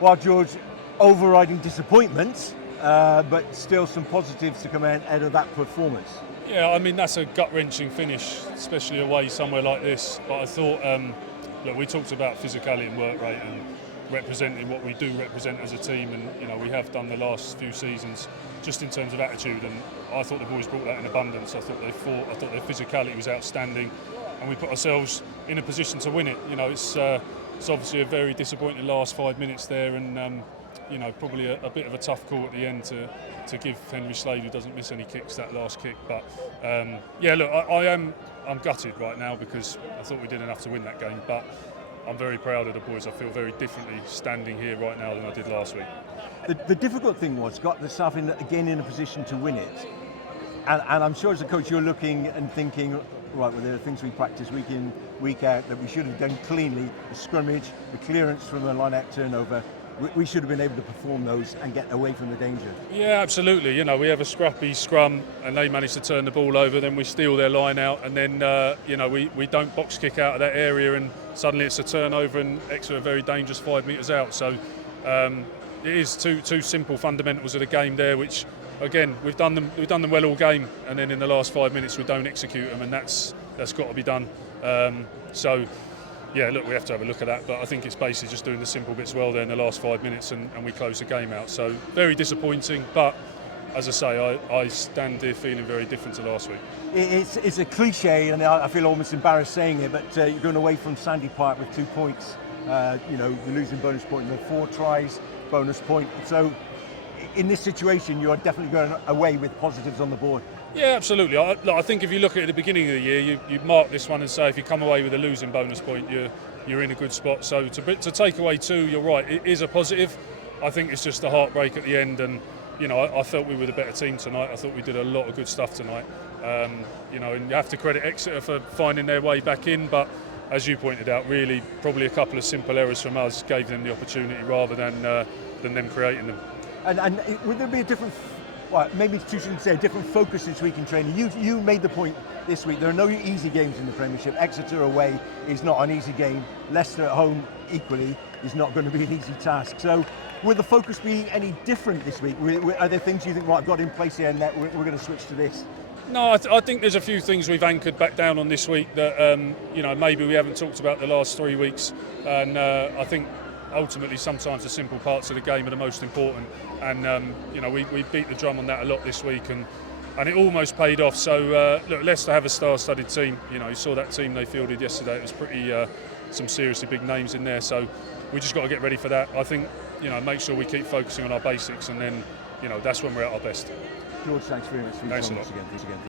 Well, George, overriding disappointment, but still some positives to come out of that performance. Yeah, I mean that's a gut-wrenching finish, especially away somewhere like this. But I thought, look, we talked about physicality and work rate and representing what we do represent as a team, and we have done the last few seasons just in terms of attitude. And I thought the boys brought that in abundance. I thought they fought. I thought their physicality was outstanding, and we put ourselves in a position to win it. It's obviously a very disappointing last 5 minutes there, and probably a bit of a tough call at the end to give Henry Slade, who doesn't miss any kicks, that last kick. But look, I'm gutted right now because I thought we did enough to win that game. But I'm very proud of the boys. I feel very differently standing here right now than I did last week. The difficult thing was got yourself again in a position to win it, and I'm sure as a coach you're looking and thinking, right, well, there are things we practice week in, week out that we should have done cleanly. The scrimmage, the clearance from a line-out turnover. We should have been able to perform those and get away from the danger. Yeah, absolutely. We have a scrappy scrum and they manage to turn the ball over, then we steal their line out, and then we don't box kick out of that area, and suddenly it's a turnover and Exeter are very dangerous 5 metres out. So it is two simple fundamentals of the game there, which again we've done them well all game, and then in the last 5 minutes we don't execute them, and that's got to be done. Yeah, look, we have to have a look at that, but I think it's basically just doing the simple bits well there in the last 5 minutes, and we close the game out. So very disappointing, but as I say, I stand here feeling very different to last week. It's a cliche, and I feel almost embarrassed saying it, but you're going away from Sandy Park with 2 points. You're losing bonus point, 4 tries, bonus point. So in this situation, you're definitely going away with positives on the board. Yeah, absolutely. I think if you look at it at the beginning of the year, you mark this one and say if you come away with a losing bonus point, you're in a good spot. So to take away 2, you're right, it is a positive. I think it's just a heartbreak at the end, and I felt we were the better team tonight. I thought we did a lot of good stuff tonight. And you have to credit Exeter for finding their way back in, but as you pointed out, really probably a couple of simple errors from us gave them the opportunity rather than them creating them. And would there be a different? Well, maybe you shouldn't say a different focus this week in training. You made the point this week. There are no easy games in the Premiership. Exeter away is not an easy game. Leicester at home equally is not going to be an easy task. So, will the focus be any different this week? Are there things you think, right, I've got in place here and that we're going to switch to this? No, I think there's a few things we've anchored back down on this week that maybe we haven't talked about the last 3 weeks, and I think ultimately sometimes the simple parts of the game are the most important, and we beat the drum on that a lot this week, and it almost paid off. So look, Leicester have a star-studded team. You saw that team they fielded yesterday. It was pretty some seriously big names in there, so we just got to get ready for that. I think make sure we keep focusing on our basics, and then that's when we're at our best. George, thanks very much for your comments again.